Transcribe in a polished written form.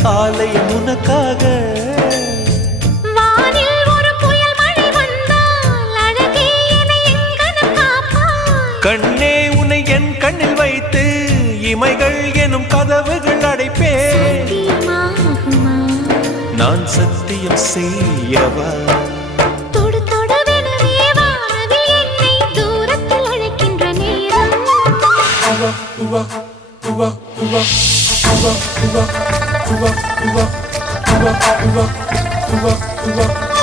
ஆலயம் உனக்காக. வானில் ஒரு புயல் மழை வந்தால் அழகே என்னை எங்கனம் காப்பாய். கண்ணே உன்னை என் கண்ணில் வைத்து இமைகள் எனும் கதவுகள் அடைப்பேன். சத்தியமாகுமா? நான் சத்தியம் செய்யவா? தொடு தொடுவெனவே வானவில் என்னை தூரத்தில் அழைக்கின்ற நேரம். Uva, uva, uva, uva, uva, uva, uva, uva.